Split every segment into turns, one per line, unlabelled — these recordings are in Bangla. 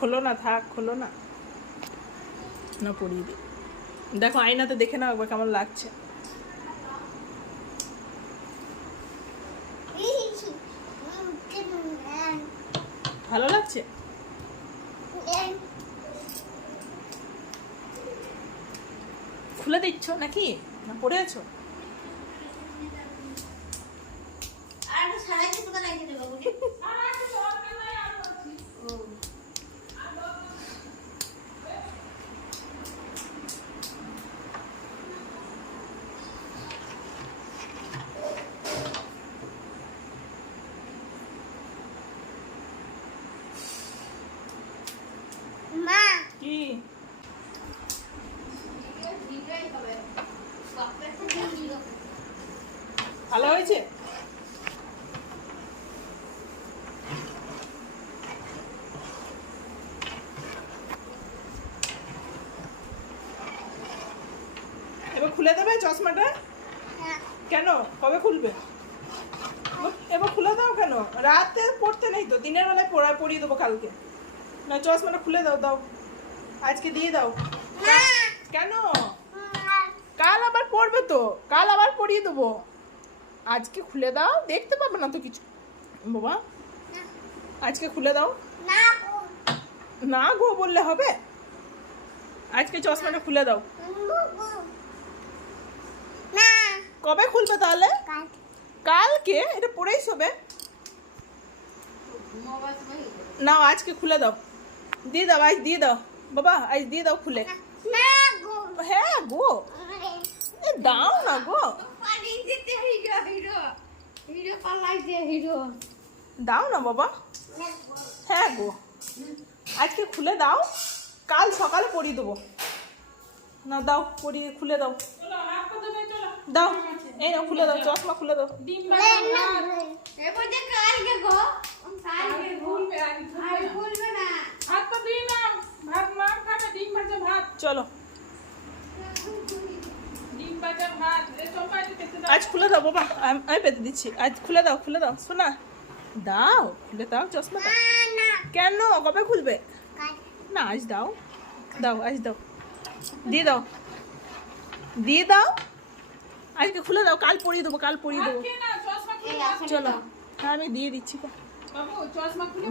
খোলো না, থাক, খোলো না। না, পরিয়ে দিই দেখো, আয়নাতে দেখে নাও একবার কেমন লাগছে। ভালো লাগছে? খুলে দিচ্ছ নাকি? না, পড়ে আছো?
মা
ভালো হয়েছে? এবার খুলে দেবে চশমাটা? কেন? কবে খুলবে? এবার খুলে দাও কেন? রাতে পড়তে নেই তো দিনের বেলায় পড়া পড়িয়ে দেবো কালকে। না চশমাটা খুলে দাও দাও। আজকে দিয়ে দাও। কেন? কাল আবার পড়বে তো কাল আবার পড়িয়ে দেবো। আজকে খুলে দাও দেখতে পাবে না তো কিছু। বাবা আজকে খুলে দাও।
না
না গো বললে হবে? আজকে চশমাটা খুলে দাও।
না।
কবে খুলবে তাহলে? কালকে? এটা পড়েই শোবে। নাও আজকে খুলে দাও। দিয়ে দাও আজ দিয়ে দাও। বাবা আজ দিয়ে দাও খুলে।
না
হ্যাঁ গো। এ দাও না গো। দাও না বাবা। হ্যাঁ গো। আজকে খুলে দাও। কাল সকালে পরিয়ে দেবো। না দাও পরিয়ে খুলে দাও। দাও এই নাও খুলে দাও চশমা খুলে দাও। চলো। আজ খুলে দাও বাবা আমি পেতে দিচ্ছি। আজ খুলে দাও খুলে দাও। শোনা দাও খুলে দাও চশমাটা কেন? কবে খুলবে? না আজ দাও। দাও আজ দাও। দিয়ে দাও। দিয়ে দাও। আজকে খুলে দাও কাল পরিয়ে দেবো কাল পরিয়ে দেবো। চলো। হ্যাঁ আমি দিয়ে দিচ্ছি।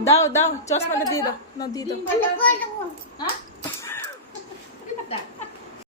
দাও দাও। চশমাটা দিয়ে দাও। না দিয়ে দাও।